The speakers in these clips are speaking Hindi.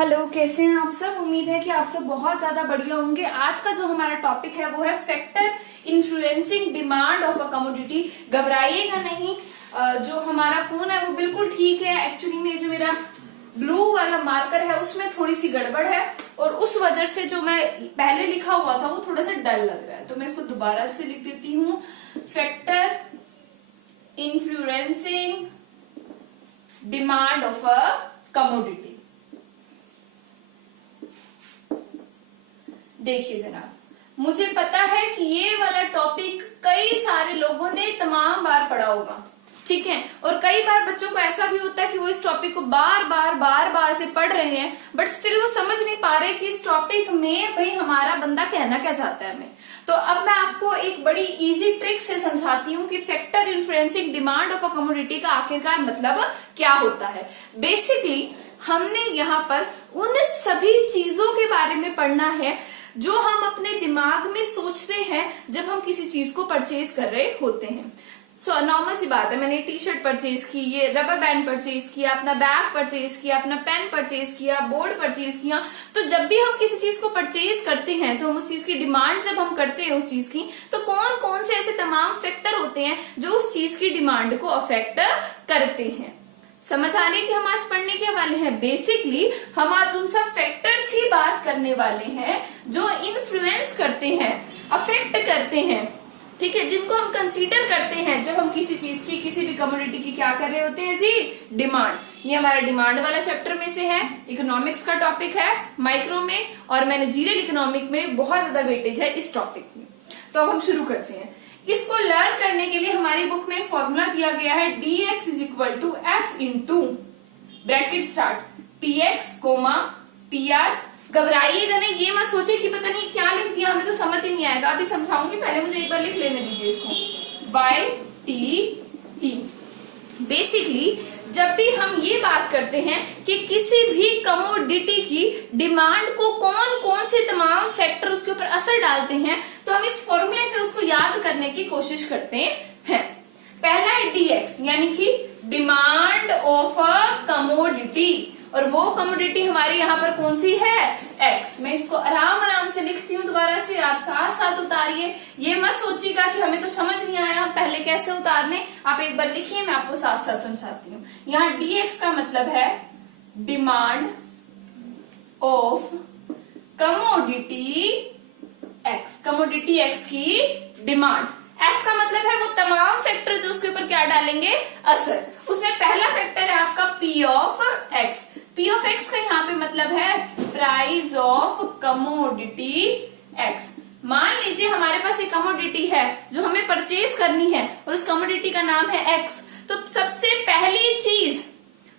हेलो, कैसे हैं आप सब। उम्मीद है कि आप सब बहुत ज्यादा बढ़िया होंगे। आज का जो हमारा टॉपिक है वो है factor influencing demand of a commodity. घबराइएगा नहीं, जो हमारा फोन है वो बिल्कुल ठीक है। एक्चुअली में जो मेरा ब्लू वाला मार्कर है उसमें थोड़ी सी गड़बड़ है और उस वजह से जो मैं पहले लिखा हुआ था वो थोड़ा सा डल लग रहा है, तो मैं इसको दोबारा से लिख देती हूँ। Factor influencing demand of a commodity. देखिए जनाब, मुझे पता है कि ये वाला टॉपिक कई सारे लोगों ने तमाम बार पढ़ा होगा, ठीक है। और कई बार बच्चों को ऐसा भी होता है कि वो इस टॉपिक को बार बार से पढ़ रहे हैं, बट स्टिल वो समझ नहीं पा रहे कि इस टॉपिक में भाई हमारा बंदा कहना क्या चाहता है हमें। तो अब मैं आपको एक बड़ी इजी ट्रिक से समझाती हूँ कि factor influencing demand of a commodity का आखिरकार मतलब क्या होता है। बेसिकली हमने यहाँ पर उन सभी चीजों के बारे में पढ़ना है जो हम अपने दिमाग में सोचते हैं जब हम किसी चीज को परचेज कर रहे होते हैं। नॉर्मल सी बात है, मैंने टी शर्ट परचेज की, ये रबर बैंड परचेज किया, अपना बैग परचेज किया, अपना पेन परचेज किया, बोर्ड परचेज किया। तो जब भी हम किसी चीज को परचेज करते हैं तो हम उस चीज की डिमांड जब हम करते हैं उस चीज की, तो कौन कौन से ऐसे तमाम फैक्टर होते हैं जो उस चीज की डिमांड को अफेक्ट करते हैं। समझ आ रही है कि हम आज पढ़ने के वाले हैं। बेसिकली हम आज उन सब फैक्टर्स की बात करने वाले हैं जो इन्फ्लुएंस करते हैं, अफेक्ट करते हैं, ठीक है, जिनको हम कंसीडर करते हैं जब हम किसी चीज की, किसी भी कमोडिटी की क्या कर रहे होते हैं जी, डिमांड। ये हमारा डिमांड वाला चैप्टर में से है, इकोनॉमिक्स का टॉपिक है माइक्रो में, और मैनेजरियल इकोनॉमिक में बहुत ज्यादा वेटेज है इस टॉपिक में। तो अब हम शुरू करते हैं। इसको लर्न करने के लिए हमारी बुक में फॉर्मूला दिया गया है dx is equal to F into bracket start px comma pr। घबराइएगा नहीं, ये मत सोचे कि पता नहीं क्या लिख दिया, हमें तो समझ ही नहीं आएगा। अभी समझाऊंगी, पहले मुझे एक बार लिख लेने दीजिए इसको। Bye T. बेसिकली जब भी हम ये बात करते हैं कि किसी भी कमोडिटी की डिमांड को कौन कौन से तमाम फैक्टर उसके ऊपर असर डालते हैं, तो हम इस फॉर्मूले से उसको याद करने की कोशिश करते हैं। पहला है dx, यानी कि डिमांड ऑफ अ कमोडिटी, और वो कमोडिटी हमारी यहाँ पर कौन सी है, x। मैं इसको आराम आराम से लिखती हूँ दोबारा से, आप साथ साथ उतारिए। ये मत सोचिएगा कि हमें तो समझ नहीं आया पहले कैसे उतारने, आप एक बार लिखिए, मैं आपको साथ साथ समझाती हूँ। यहाँ dx का मतलब है demand of commodity x, commodity x की डिमांड। F का मतलब है वो तमाम फैक्टर जो उसके ऊपर क्या डालेंगे, असर। उसमें पहला फैक्टर है आपका P of X। P of X का यहाँ पे मतलब है प्राइस ऑफ कमोडिटी X। मान लीजिए हमारे पास एक कमोडिटी है जो हमें परचेज करनी है और उस कमोडिटी का नाम है X। तो सबसे पहली चीज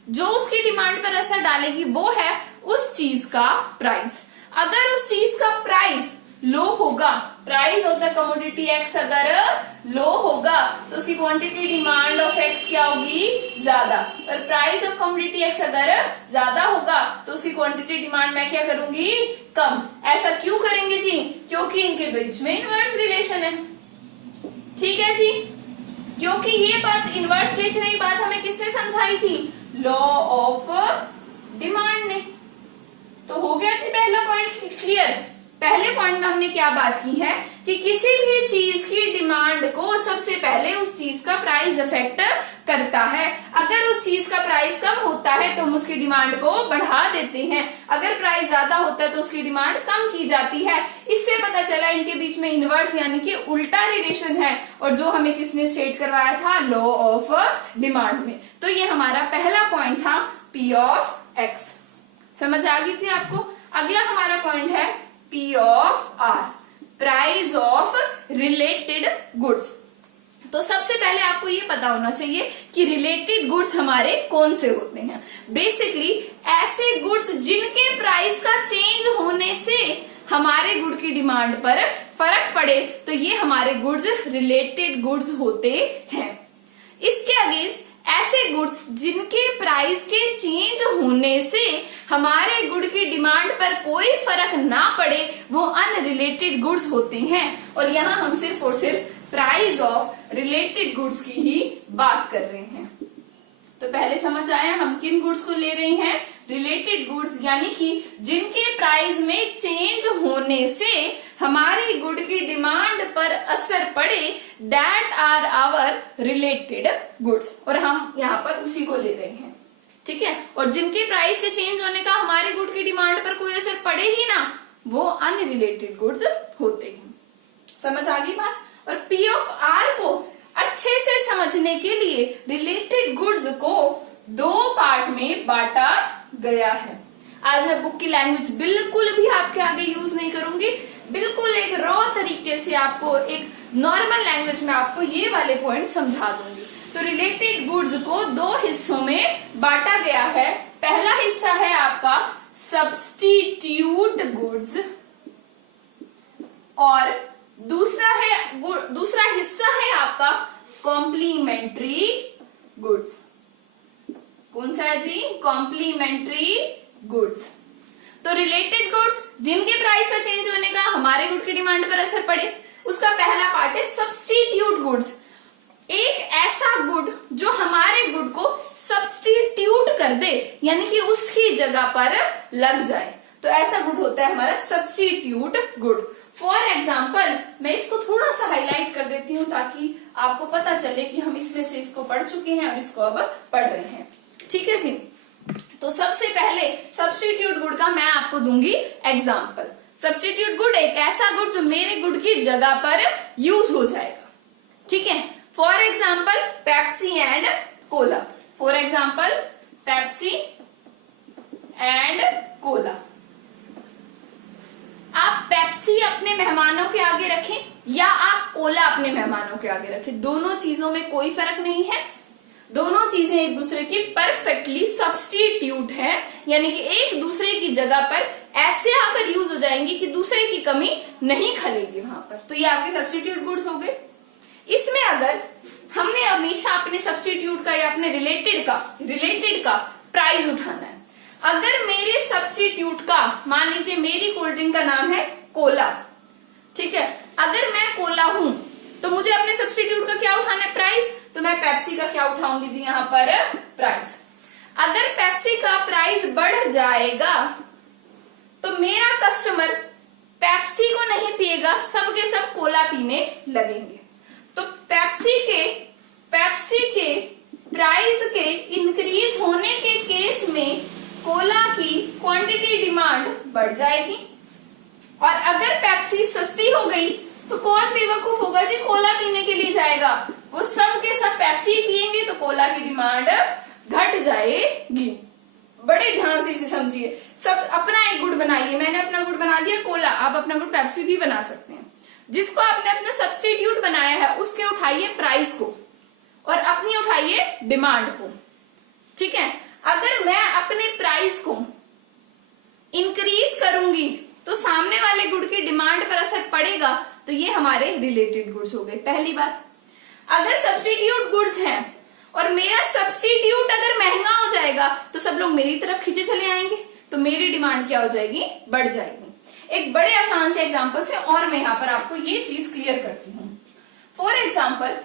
जो उसकी डिमांड पर असर डालेगी वो है उस चीज का प्राइस। अगर उस चीज का प्राइस लो होगा, price of the commodity x अगर लो होगा तो उसकी क्वांटिटी डिमांड ऑफ एक्स क्या होगी, ज्यादा। और प्राइस ऑफ कमोडिटी एक्स अगर ज्यादा होगा तो उसकी क्वांटिटी डिमांड मैं क्या करूंगी, कम। ऐसा क्यों करेंगे जी, क्योंकि इनके बीच में इनवर्स रिलेशन है, ठीक है जी। क्योंकि ये बात इनवर्स रिलेशन है, बात हमें किसने समझाई थी, लॉ ऑफ डिमांड ने। तो हो गया जी पहला पॉइंट क्लियर। पहले पॉइंट में हमने क्या बात की है कि किसी भी चीज की डिमांड को सबसे पहले उस चीज का प्राइस अफेक्ट करता है। अगर उस चीज का प्राइस कम होता है तो हम उसकी डिमांड को बढ़ा देते हैं, अगर प्राइस ज्यादा होता है तो उसकी डिमांड कम की जाती है। इससे पता चला इनके बीच में इनवर्स यानी कि उल्टा रिलेशन है, और जो हमें किसने स्टेट करवाया था, लॉ ऑफ डिमांड में। तो ये हमारा पहला पॉइंट था P ऑफ X। समझ आ गई थी आपको। अगला हमारा पॉइंट है P of R, price of related goods. तो सबसे पहले आपको ये पता होना चाहिए कि रिलेटेड गुड्स हमारे कौन से होते हैं। बेसिकली ऐसे गुड्स जिनके प्राइस का चेंज होने से हमारे गुड की डिमांड पर फर्क पड़े, तो ये हमारे गुड्स रिलेटेड गुड्स होते हैं। इसके अगेंस्ट ऐसे गुड्स जिनके प्राइस के चेंज होने से हमारे गुड की डिमांड पर कोई फर्क ना पड़े, वो अनरिलेटेड गुड्स होते हैं। और यहाँ हम सिर्फ और सिर्फ प्राइस ऑफ रिलेटेड गुड्स की ही बात कर रहे हैं। तो पहले समझ आया हम किन गुड्स को ले रहे हैं, रिलेटेड गुड्स, यानी कि जिनके प्राइस में चेंज होने से हमारी गुड की डिमांड पर असर पड़े, that are our related goods, और हम यहाँ पर उसी को ले रहे हैं, ठीक है। और जिनके प्राइस के चेंज होने का हमारे गुड की डिमांड पर कोई असर पड़े ही ना, वो अनरिलेटेड गुड्स होते हैं। समझ आ गई बात। और पी ऑफ आर को अच्छे से समझने के लिए रिलेटेड गुड्स को दो पार्ट में बांटा गया है। आज मैं बुक की लैंग्वेज बिल्कुल भी आपके आगे यूज नहीं करूंगी, बिल्कुल एक रॉ तरीके से आपको एक नॉर्मल लैंग्वेज में आपको ये वाले पॉइंट समझा दूंगी। तो रिलेटेड गुड्स को दो हिस्सों में बांटा गया है। पहला हिस्सा है आपका सब्स्टिट्यूट गुड्स और दूसरा हिस्सा है आपका कॉम्प्लीमेंट्री गुड्स। कौन सा है जी? Complementary goods. तो रिलेटेड गुड्स जिनके प्राइस का चेंज होने का हमारे गुड की डिमांड पर असर पड़े, उसका पहला पार्ट है सब्स्टिट्यूट गुड्स। एक ऐसा गुड जो हमारे गुड को सब्स्टिट्यूट कर दे, यानी कि उसकी जगह पर लग जाए, तो ऐसा गुड होता है हमारा सब्स्टिट्यूट गुड। फॉर एग्जाम्पल मैं इसको थोड़ा सा हाईलाइट कर देती हूँ ताकि आपको पता चले कि हम इसमें से इसको पढ़ चुके हैं और इसको अब पढ़ रहे हैं, ठीक है जी। तो सबसे पहले सब्स्टिट्यूट गुड का मैं आपको दूंगी एग्जाम्पल। सब्स्टिट्यूट गुड एक ऐसा गुड जो मेरे गुड की जगह पर यूज हो जाएगा, ठीक है। For example Pepsi and Cola. For example Pepsi and Cola. आप पेप्सी अपने मेहमानों के आगे रखें या आप कोला अपने मेहमानों के आगे रखें, दोनों चीजों में कोई फर्क नहीं है। दोनों चीजें एक दूसरे की परफेक्टली सब्स्टिट्यूट है, यानी कि एक दूसरे की जगह पर ऐसे आकर यूज हो जाएंगी कि दूसरे की कमी नहीं खलेगी वहां पर। तो ये आपके सब्स्टिट्यूट गुड्स हो गए। इसमें अगर हमने हमेशा अपने सब्स्टिट्यूट का या अपने रिलेटेड का प्राइस उठाना है, अगर मेरे सब्स्टिट्यूट का, मान लीजिए मेरी कोल्ड ड्रिंक का नाम है कोला, ठीक है, अगर मैं कोला हूं तो मुझे अपने सब्स्टिट्यूट का क्या उठाना है? प्राइस। तो मैं पेप्सी का क्या उठाऊंगी जी यहाँ पर? प्राइस। अगर पेप्सी का प्राइस बढ़ जाएगा तो मेरा कस्टमर पेप्सी को नहीं पिएगा, सब के सब कोला पीने लगेंगे। तो पेप्सी के प्राइस के इंक्रीज होने के केस में कोला की क्वांटिटी डिमांड बढ़ जाएगी, और अगर पेप्सी सस्ती हो गई तो कौन बेवकूफ होगा जी? कोला पीने के लिए जाएगा। वो सब के सब पेप्सी पिएंगे तो कोला की डिमांड घट जाएगी। बड़े ध्यान से इसे समझिए। सब अपना एक गुड बनाइए। मैंने अपना गुड बना दिया कोला, आप अपना गुड पेप्सी भी बना सकते हैं। जिसको आपने अपना सब्स्टिट्यूट बनाया है उसके उठाइए प्राइस को और अपनी उठाइए डिमांड को, ठीक है। अगर मैं अपने प्राइस को इंक्रीज करूंगी तो सामने वाले गुड की डिमांड पर असर पड़ेगा, तो ये हमारे रिलेटेड गुड्स हो गए। पहली बात, अगर सब्स्टिट्यूट गुड्स हैं और मेरा सब्स्टिट्यूट अगर महंगा हो जाएगा तो सब लोग मेरी तरफ खींचे चले आएंगे, तो मेरी डिमांड क्या हो जाएगी? बढ़ जाएगी। एक बड़े आसान से एग्जांपल से और मैं यहाँ पर आपको ये चीज क्लियर करती हूँ। फॉर एग्जांपल,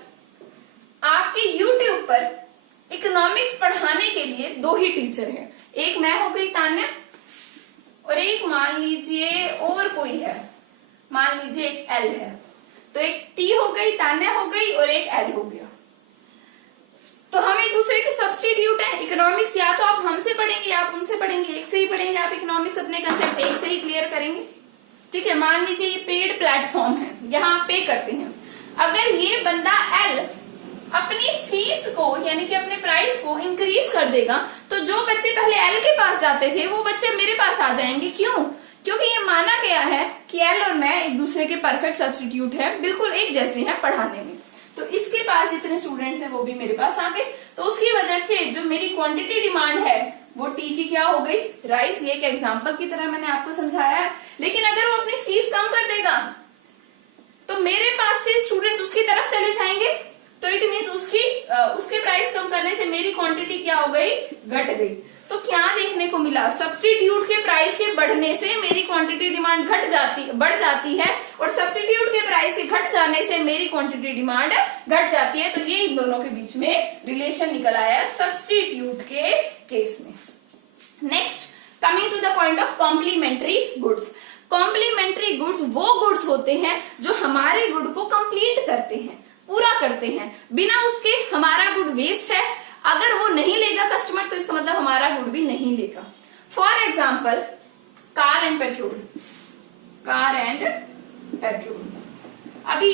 आपके यूट्यूब पर इकोनॉमिक्स पढ़ाने के लिए दो ही टीचर हैं। एक मैं हो गई तान्या, और एक मान लीजिए और कोई है, मान लीजिए एक एल है। तो एक टी हो गई, तान्या हो गई, और एक एल हो गया। तो हम एक दूसरे के सब्स्टिट्यूट हैं। इकोनॉमिक्स या तो आप हमसे पढ़ेंगे या आप उनसे पढ़ेंगे, एक से ही पढ़ेंगे आप इकोनॉमिक्स, अपने कंसेप्ट एक से ही क्लियर करेंगे, ठीक है। मान लीजिए ये पेड प्लेटफॉर्म है, यहाँ आप पे करते हैं। अगर ये बंदा एल अपनी फीस को यानी कि अपने प्राइस को इंक्रीज कर देगा तो जो बच्चे पहले एल के पास जाते थे वो बच्चे मेरे पास आ जाएंगे। क्यों? क्योंकि ये माना गया है कि एल और मैं एक दूसरे के परफेक्ट सब्स्टिट्यूट है, बिल्कुल एक जैसे हैं पढ़ाने में। तो इसके पास जितने स्टूडेंट्स हैं वो भी मेरे पास आ गए, तो उसकी वजह से जो मेरी क्वांटिटी डिमांड है वो टी की क्या हो गई? राइस। ये एक एग्जाम्पल की तरह मैंने आपको समझाया है। लेकिन अगर वो अपनी फीस कम कर देगा तो मेरे पास से स्टूडेंट्स उसकी तरफ चले जाएंगे, तो इट मीन्स उसके प्राइस कम करने से मेरी क्वांटिटी क्या हो गई? घट गई। तो क्या देखने को मिला, सब्स्टिट्यूट के प्राइस के बढ़ने से मेरी क्वांटिटी डिमांड बढ़ जाती है, और सब्स्टिट्यूट के प्राइस के घट जाने से मेरी क्वांटिटी डिमांड घट जाती है। तो ये इन दोनों के बीच में रिलेशन निकल आया सब्स्टिट्यूट के केस में। Next, coming to the point of complementary goods. Complementary goods वो गुड्स होते हैं जो हमारे गुड को कंप्लीट करते हैं, पूरा करते हैं, बिना उसके हमारा गुड वेस्ट है। अगर वो नहीं लेगा कस्टमर तो इसका मतलब हमारा गुड भी नहीं लेगा। For example car and petrol. अभी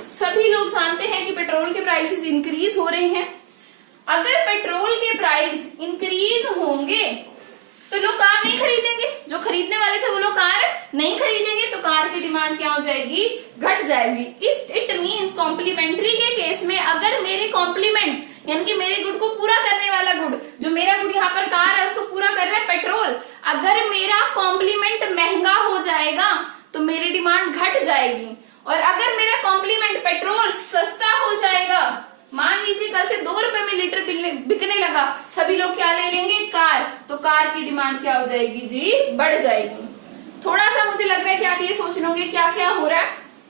सभी लोग जानते हैं कि पेट्रोल के प्राइसेस इंक्रीज हो रहे हैं। अगर पेट्रोल के प्राइस इंक्रीज होंगे तो लोग कार नहीं खरीदेंगे, जो खरीदने वाले थे वो लोग कार नहीं खरीदेंगे, तो कार की डिमांड क्या हो जाएगी, घट जाएगी। इट मीन्स कॉम्प्लीमेंट्री के केस में अगर मेरे कॉम्प्लीमेंट यानी कि मेरे गुड को पूरा करने वाला गुड, जो मेरा गुड यहाँ पर कार है उसको पूरा कर रहा है पेट्रोल, अगर मेरा कॉम्प्लीमेंट महंगा हो जाएगा तो मेरी डिमांड घट जाएगी। और अगर मेरा कॉम्प्लीमेंट पेट्रोल सस्ता हो जाएगा, मान लीजिए कल से 2 रुपए में लीटर बिकने लगा, सभी लोग क्या ले लेंगे, कार, तो कार की डिमांड क्या हो जाएगी जी, बढ़ जाएगी। थोड़ा सा मुझे लग रहा है कि आप ये सोच रहे होंगे क्या क्या हो रहा है।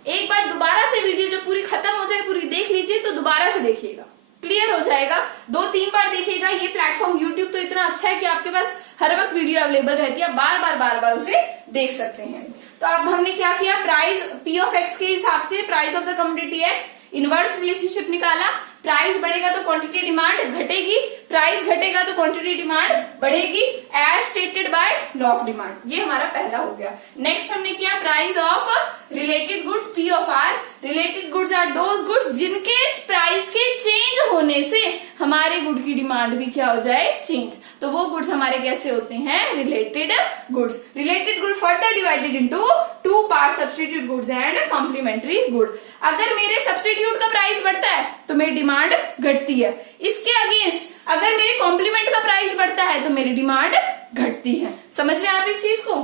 एक बार दोबारा से वीडियो जब पूरी खत्म हो जाए पूरी देख लीजिए, तो दोबारा से देखिएगा, क्लियर हो जाएगा। 2-3 बार देखिएगा। ये प्लेटफॉर्म यूट्यूब तो इतना अच्छा है कि आपके पास हर वक्त वीडियो अवेलेबल रहती है, बार बार उसे देख सकते हैं। तो अब हमने क्या किया, प्राइस पी ऑफ एक्स के हिसाब से price of the commodity X inverse relationship निकाला। प्राइस बढ़ेगा तो क्वांटिटी डिमांड घटेगी, प्राइस घटेगा तो क्वांटिटी डिमांड बढ़ेगी, as stated by law of demand. ये हमारा पहला हो गया। नेक्स्ट हमने किया price of related goods P of R. Related goods are those goods जिनके प्राइस के चेंज होने से हमारे गुड की डिमांड भी क्या हो जाए, चेंज। तो वो गुड्स हमारे कैसे होते हैं, related goods. Related good further divided into 2 part, substitute goods and complementary good. अगर मेरे सब्स्टिट्यूट का प्राइस बढ़ता है तो मेरी डिमांड घटती है, इसके अगेंस्ट अगर मेरे कॉम्प्लीमेंट का प्राइस बढ़ता है तो मेरी डिमांड घटती है। समझ रहे हैं आप इस चीज को।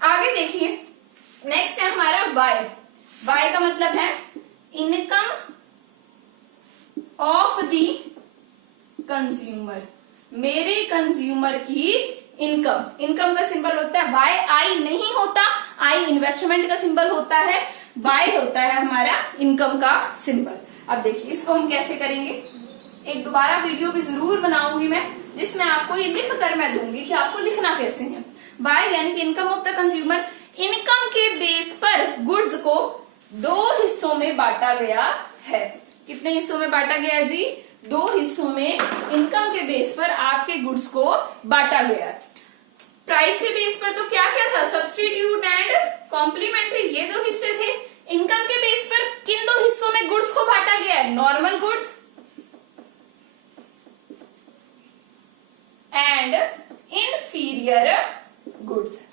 आगे देखिए, नेक्स्ट है हमारा वाई। वाई का मतलब है इनकम ऑफ द कंज्यूमर, मेरे कंज्यूमर की इनकम। इनकम का सिंबल होता है वाई, आई नहीं होता, आई इन्वेस्टमेंट का सिंबल होता है, वाई होता है हमारा इनकम का सिंबल। अब देखिए इसको हम कैसे करेंगे, एक दोबारा वीडियो भी जरूर बनाऊंगी मैं, जिसमें आपको ये लिख कर मैं दूंगी कि आपको लिखना कैसे है। वाई यानी कि income of the consumer. Income के बेस पर गुड्स को 2 हिस्सों में बांटा गया है। कितने हिस्सों में बांटा गया जी, 2 हिस्सों में इनकम के बेस पर आपके गुड्स को बांटा गया है। प्राइस के बेस पर तो क्या क्या था, सब्स्टिट्यूट एंड कॉम्प्लीमेंट्री, ये 2 हिस्से थे। इनकम के बेस पर किन 2 हिस्सों में गुड्स को बांटा गया है, normal goods and inferior goods.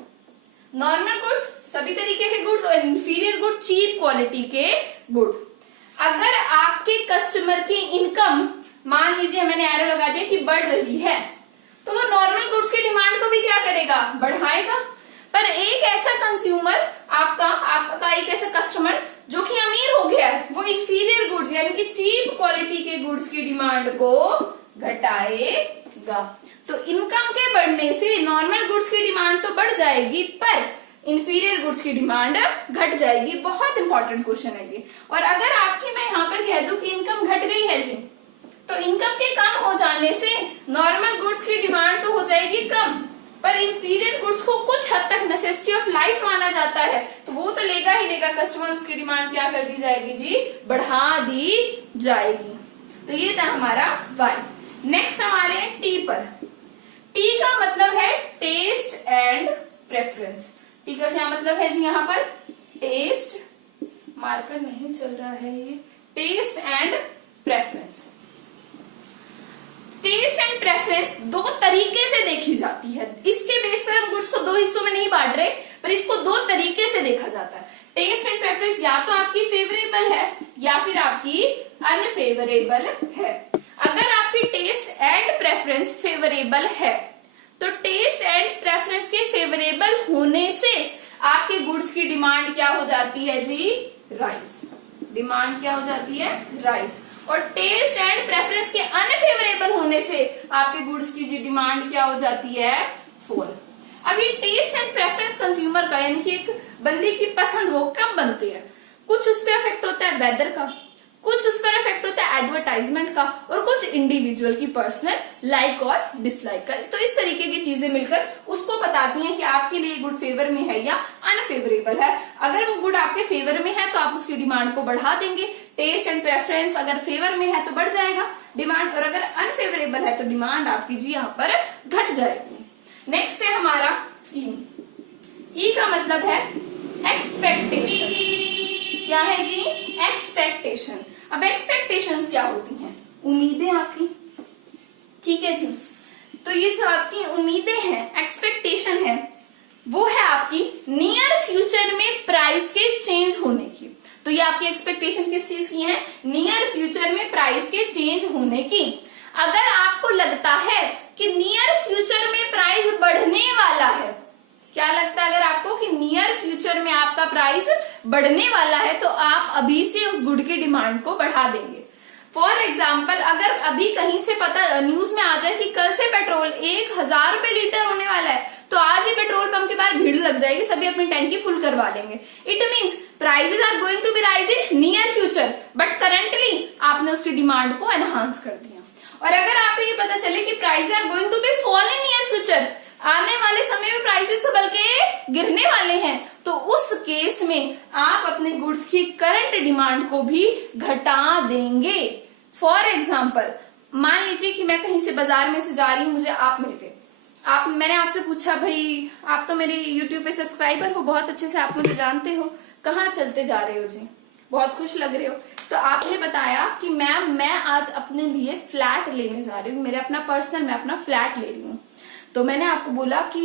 Normal goods सभी तरीके के गुड्स और इंफीरियर गुड चीप क्वालिटी के गुड। अगर आपके कस्टमर की इनकम मान लीजिए मैंने एरो लगा दिया कि बढ़ रही है, तो वो नॉर्मल गुड्स की डिमांड को भी क्या करेगा, बढ़ाएगा। पर एक ऐसा कंज्यूमर आपका एक ऐसा कस्टमर जो कि अमीर हो गया है, वो इंफीरियर गुड्स यानी कि चीप क्वालिटी के गुड्स की डिमांड को घटाएगा। तो इनकम के बढ़ने से नॉर्मल गुड्स की डिमांड तो बढ़ जाएगी पर इंफीरियर गुड्स की डिमांड घट जाएगी। बहुत इंपॉर्टेंट क्वेश्चन है ये। और अगर आपकी मैं यहाँ पर कह दूं कि इनकम घट गई है जी, तो इनकम के कम हो जाने से नॉर्मल गुड्स की डिमांड तो हो जाएगी कम, पर इंफीरियर गुड्स को कुछ हद तक नेसेसिटी ऑफ लाइफ माना जाता है, तो वो तो लेगा ही लेगा कस्टमर, उसकी डिमांड क्या कर दी जाएगी जी, बढ़ा दी जाएगी। तो ये था हमारा वाई। नेक्स्ट हमारे टी पर। टी का मतलब है टेस्ट एंड प्रेफरेंस। टी का क्या मतलब है जी, यहाँ पर टेस्ट, मार्कर नहीं चल रहा है ये, test and preference. Test and preference 2 तरीके से देखी जाती है। इसके बेस पर हम गुड्स को 2 हिस्सों में नहीं बांट रहे, पर इसको 2 तरीके से देखा जाता है। टेस्ट एंड प्रेफरेंस या तो आपकी फेवरेबल है या फिर आपकी अनफेवरेबल है। अगर आपकी टेस्ट एंड प्रेफरेंस फेवरेबल है तो टेस्ट एंड प्रेफरेंस के फेवरेबल होने से आपके गुड्स की डिमांड क्या हो जाती है जी, राइज। डिमांड क्या हो जाती है, राइज। और टेस्ट एंड प्रेफरेंस के अनफेवरेबल होने से आपके गुड्स की जी डिमांड क्या हो जाती है, फॉल। अब ये टेस्ट एंड प्रेफरेंस कंज्यूमर का यानी कि एक बंदे की पसंद वो कब बनती है, कुछ उस पर इफेक्ट होता है वेदर का, कुछ उस पर इफेक्ट होता है एडवर्टाइजमेंट का, और कुछ इंडिविजुअल की पर्सनल लाइक और डिसलाइक का। तो इस तरीके की चीजें मिलकर उसको बताती हैं कि आपके लिए गुड फेवर में है या अनफेवरेबल है। अगर वो गुड आपके फेवर में है तो आप उसकी डिमांड को बढ़ा देंगे। टेस्ट एंड प्रेफरेंस अगर फेवर में है तो बढ़ जाएगा डिमांड, और अगर अनफेवरेबल है तो डिमांड आपकी जी यहाँ पर घट जाएगी। नेक्स्ट है हमारा ई का मतलब है एक्सपेक्टेशन। क्या है जी, एक्सपेक्टेशन। अब एक्सपेक्टेशंस क्या होती हैं, उम्मीदें आपकी, ठीक है जी। तो ये जो आपकी उम्मीदें हैं, एक्सपेक्टेशन है, वो है आपकी नियर फ्यूचर में प्राइस के चेंज होने की। तो ये आपकी एक्सपेक्टेशन किस चीज की है, नियर फ्यूचर में प्राइस के चेंज होने की। अगर आपको लगता है कि नियर फ्यूचर में प्राइस बढ़ने वाला है, क्या लगता है अगर आपको कि नियर फ्यूचर में आपका प्राइस बढ़ने वाला है, तो आप अभी से उस गुड की डिमांड को बढ़ा देंगे। फॉर एग्जाम्पल, अगर अभी कहीं से पता न्यूज में आ जाए कि कल से पेट्रोल 1000 रुपए लीटर होने वाला है, तो आज ही पेट्रोल पंप के बाहर भीड़ लग जाएगी, सभी अपनी टैंकी फुल करवा लेंगे। It means prices are going to be rise in near future, but currently आपने उसकी डिमांड को एनहांस कर दिया। और अगर आपको ये पता चले कि prices are going to be fall in near future, आने वाले समय में प्राइसेस तो बल्कि गिरने वाले हैं, तो उस केस में आप अपने गुड्स की करंट डिमांड को भी घटा देंगे। फॉर एग्जाम्पल, मान लीजिए कि मैं कहीं से बाजार में से जा रही हूँ, मुझे आप मिल गए। मैंने आपसे पूछा, भाई आप तो मेरी यूट्यूब पे सब्सक्राइबर हो, बहुत अच्छे से आप मुझे जानते हो, कहाँ चलते जा रहे हो जी, बहुत खुश लग रहे हो। तो आपने बताया कि मैम मैं आज अपने लिए फ्लैट लेने जा रही हूँ, मेरे अपना पर्सनल मैं अपना फ्लैट ले रही हूँ। तो मैंने आपको बोला कि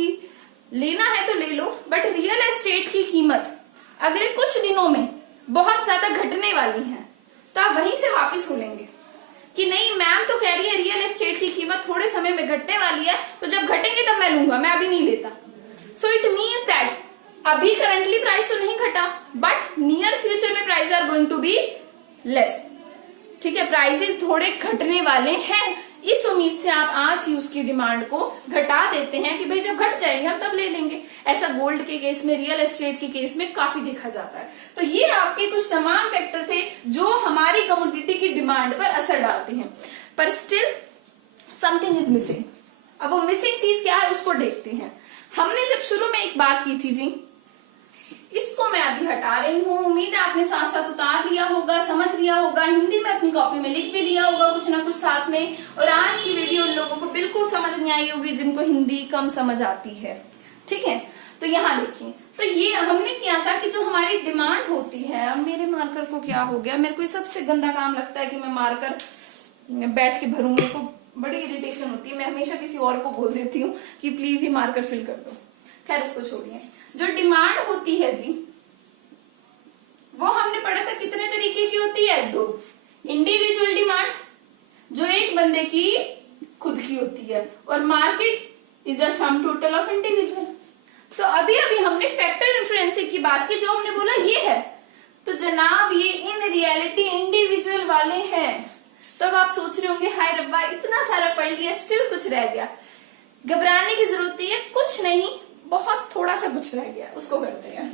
लेना है तो ले लो, बट रियल एस्टेट की कीमत अगले कुछ दिनों में बहुत ज्यादा घटने वाली है, तो आप वहीं से वापस हो लेंगे कि नहीं मैम तो कह रही है रियल एस्टेट की कीमत थोड़े समय में घटने वाली है, तो जब घटेंगे तब मैं लूंगा, मैं अभी नहीं लेता। सो इट मीन्स दैट अभी करंटली प्राइस तो नहीं घटा, बट नियर फ्यूचर में price are going to be less. ठीक है, प्राइसेस थोड़े घटने वाले हैं, इस उम्मीद से आप आज ही उसकी डिमांड को घटा देते हैं कि भाई जब घट जाएंगे हम तब ले लेंगे। ऐसा गोल्ड के केस में, रियल एस्टेट के केस में काफी देखा जाता है। तो ये आपके कुछ तमाम फैक्टर थे जो हमारी कमोडिटी की डिमांड पर असर डालते हैं, पर स्टिल समथिंग इज मिसिंग। अब वो मिसिंग चीज क्या है उसको देखते हैं। हमने जब शुरू में एक बात की थी जी, इसको मैं अभी हटा रही हूँ, उम्मीद है आपने साथ साथ उतार लिया होगा, समझ लिया होगा, हिंदी में अपनी कॉपी में लिख भी लिया होगा कुछ ना कुछ साथ में। और आज की वीडियो उन लोगों को बिल्कुल समझ नहीं आई होगी जिनको हिंदी कम समझ आती है। ठीक है, तो यहाँ देखिए, तो ये हमने किया था कि जो हमारी डिमांड होती है, अब मेरे मार्कर को क्या हो गया, मेरे को सबसे गंदा काम लगता है कि मैं मार्कर बैठ के भरूं, मेरे को बड़ी इरिटेशन होती है। मैं हमेशा किसी और को बोल देती हूँ कि प्लीज ये मार्कर फिल कर दो। खैर उसको छोड़िए। जो डिमांड होती है जी, वो हमने पढ़ा था कितने तरीके की होती है, 2। इंडिविजुअल डिमांड जो एक बंदे की खुद की होती है, और market is the sum total of individual. तो अभी अभी हमने फैक्टर इन्फ्लुएंसिंग की बात की, जो हमने बोला ये है, तो जनाब ये इन रियलिटी इंडिविजुअल वाले हैं। तो अब आप सोच रहे होंगे हाय रब्बा इतना सारा पढ़ लिया स्टिल कुछ रह गया। घबराने की जरूरत नहीं है, कुछ नहीं, बहुत थोड़ा सा कुछ रह गया, उसको करते हैं।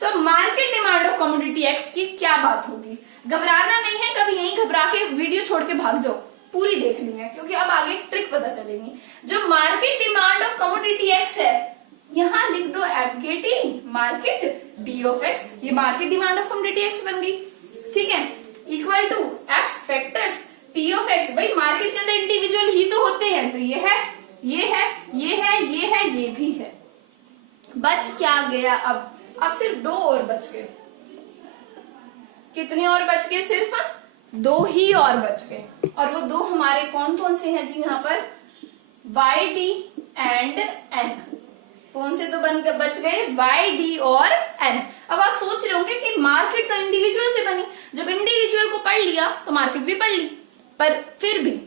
तो market demand of commodity x की क्या बात होगी, घबराना नहीं है, कभी यहीं घबरा के वीडियो छोड़ के भाग जाओ, पूरी देखनी है, क्योंकि अब आगे ट्रिक पता चलेगी। जो market demand of commodity x है, यहाँ लिख दो MKT market D of x, ये market demand of commodity x बन गई। ठीक है, equal to F factors P of x. भाई मार्केट के अंदर इंडिविजुअल ही तो होते हैं, तो ये है, ये है, ये है, ये है, ये भी है। बच क्या गया, अब सिर्फ 2 और बच गए। कितने और बच गए, सिर्फ 2 ही और बच गए, और वो 2 हमारे कौन कौन से हैं जी, यहाँ पर वाई डी एंड एन। कौन से 2 बच गए, वाई डी और एन। अब आप सोच रहे होंगे कि मार्केट तो इंडिविजुअल से बनी, जब इंडिविजुअल को पढ़ लिया तो मार्केट भी पढ़ ली, पर फिर भी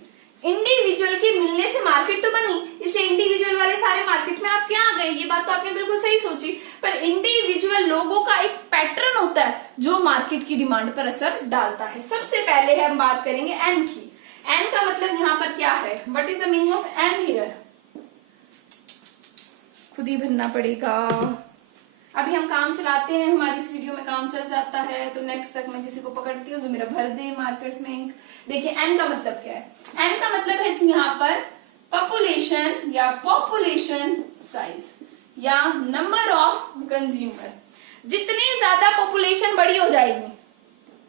इंडिविजुअल के मिलने से मार्केट तो बनी, इसलिए इंडिविजुअल वाले सारे मार्केट में आप क्या आ गए, ये बात तो आपने बिल्कुल सही सोची। पर इंडिविजुअल लोगों का एक पैटर्न होता है जो मार्केट की डिमांड पर असर डालता है। सबसे पहले हम बात करेंगे एन की। एन का मतलब यहाँ पर क्या है, what is the meaning of N here, खुद ही भरना पड़ेगा। अभी हम काम चलाते हैं, हमारी इस वीडियो में काम चल जाता है, तो नेक्स्ट तक मैं किसी को पकड़ती हूँ जो मेरा भर दे मार्कर्स में इंक। देखिए एन का मतलब क्या है, एन का मतलब है यहाँ पर पॉपुलेशन या पॉपुलेशन साइज या नंबर ऑफ कंज्यूमर। जितनी ज्यादा पॉपुलेशन बड़ी हो जाएगी,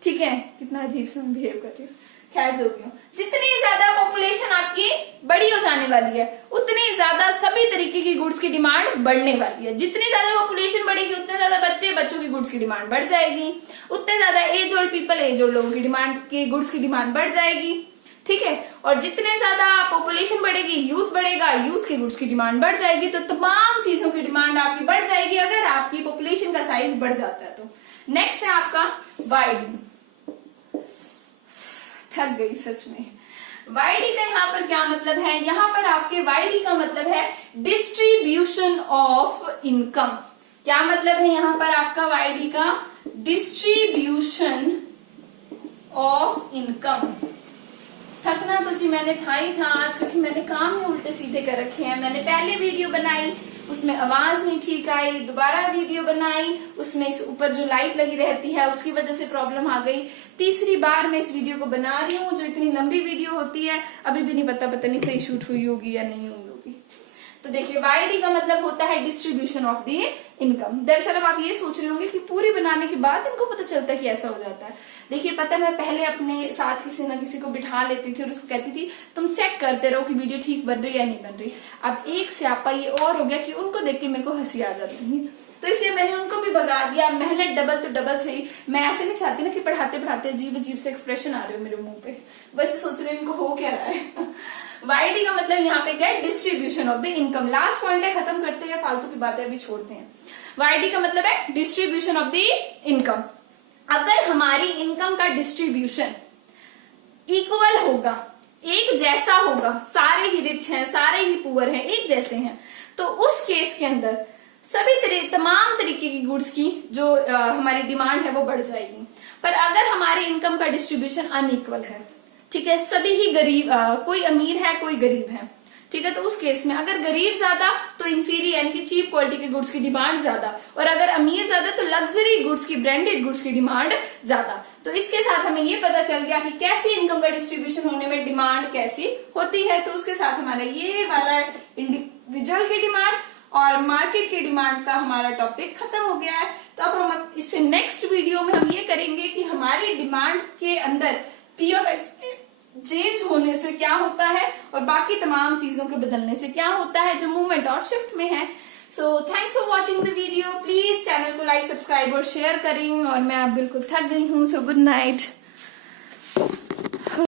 ठीक है, कितना अजीब से मैं बिहेव कर रही हूँ, खैर जो भी हूँ, जितनी ज्यादा पॉपुलेशन आपकी बड़ी हो जाने वाली है उतनी ज्यादा सभी तरीके की गुड्स की डिमांड बढ़ने वाली है। जितनी ज्यादा पॉपुलेशन बढ़ेगी उतने ज्यादा बच्चों की गुड्स की डिमांड बढ़ जाएगी, उतने ज्यादा as old people, as old लोगों की डिमांड की गुड्स की डिमांड बढ़ जाएगी, ठीक है। और जितने ज्यादा पॉपुलेशन बढ़ेगी, यूथ बढ़ेगा, यूथ की गुड्स की डिमांड बढ़ जाएगी। तो तमाम चीजों की डिमांड आपकी बढ़ जाएगी अगर आपकी पॉपुलेशन का साइज बढ़ जाता है तो। नेक्स्ट है आपका वाईडी। थक गई सच में। वाईडी का यहाँ पर क्या मतलब है, यहाँ पर आपके वाईडी का मतलब है डिस्ट्रीब्यूशन ऑफ इनकम। क्या मतलब है यहाँ पर आपका वाईडी का, डिस्ट्रीब्यूशन ऑफ इनकम। थकना तो जी मैंने था ही था आज, क्योंकि मैंने काम ही उल्टे सीधे कर रखे हैं। मैंने पहले वीडियो बनाई, उसमें आवाज नहीं ठीक आई, दोबारा वीडियो बनाई, उसमें इस ऊपर जो लाइट लगी रहती है उसकी वजह से प्रॉब्लम आ गई। तीसरी बार मैं इस वीडियो को बना रही हूँ, जो इतनी लंबी वीडियो होती है, अभी भी नहीं पता नहीं सही शूट हुई होगी या नहीं हुई होगी। तो देखिए वाईडी का मतलब होता है डिस्ट्रीब्यूशन ऑफ द इनकम। दरअसल अब आप ये सोच रहे होंगे कि पूरी बनाने के बाद इनको पता चलता है कि ऐसा हो जाता है। देखिए पता है, मैं पहले अपने साथ किसी ना किसी को बिठा लेती थी और उसको कहती थी तुम चेक करते रहो कि वीडियो ठीक बन रही है या नहीं बन रही। अब एक स्यापा ये और हो गया कि उनको देख के मेरे को हंसी आ जाती थी, तो इसलिए मैंने उनको भी भगा दिया। मेहनत डबल तो डबल सही। मैं ऐसे नहीं चाहती ना कि पढ़ाते पढ़ाते अजीब अजीब से एक्सप्रेशन आ रहे हो मेरे मुंह पे, बच्चे सोच रहे हैं इनको हो क्या रहा है। वाईडी का मतलब यहाँ पे क्या है, distribution of the income. Last point है, खत्म करते हैं, फालतू की बातें अभी छोड़ते हैं। वाईडी का मतलब है डिस्ट्रीब्यूशन ऑफ द इनकम। अगर हमारी इनकम का डिस्ट्रीब्यूशन इक्वल होगा, एक जैसा होगा, सारे ही रिच हैं, सारे ही पुअर हैं, एक जैसे हैं, तो उस केस के अंदर तमाम तरीके की गुड्स की जो हमारी डिमांड है वो बढ़ जाएगी। पर अगर हमारे इनकम का डिस्ट्रीब्यूशन अनइक्वल है, ठीक है, सभी ही गरीब, कोई अमीर है कोई गरीब है, ठीक है, तो उस केस में अगर गरीब ज्यादा तो इंफीरियर यानी कि चीप क्वालिटी के गुड्स की डिमांड ज्यादा, और अगर अमीर ज्यादा तो लग्जरी गुड्स की, ब्रांडेड गुड्स की डिमांड ज्यादा। तो इसके साथ हमें ये पता चल गया कि कैसी इनकम का डिस्ट्रीब्यूशन होने में डिमांड कैसी होती है। तो उसके साथ हमारा ये वाला इंडिविजुअल की डिमांड और मार्केट की डिमांड का हमारा टॉपिक खत्म हो गया है। तो अब हम इससे नेक्स्ट वीडियो में हम ये करेंगे कि हमारी डिमांड के अंदर पी ऑफ एक्स चेंज होने से क्या होता है और बाकी तमाम चीजों के बदलने से क्या होता है जो मूवमेंट और शिफ्ट में है। So thanks for watching the video. Please channel को लाइक, सब्सक्राइब और शेयर करें। और मैं अब बिल्कुल थक गई हूँ, सो गुड नाइट।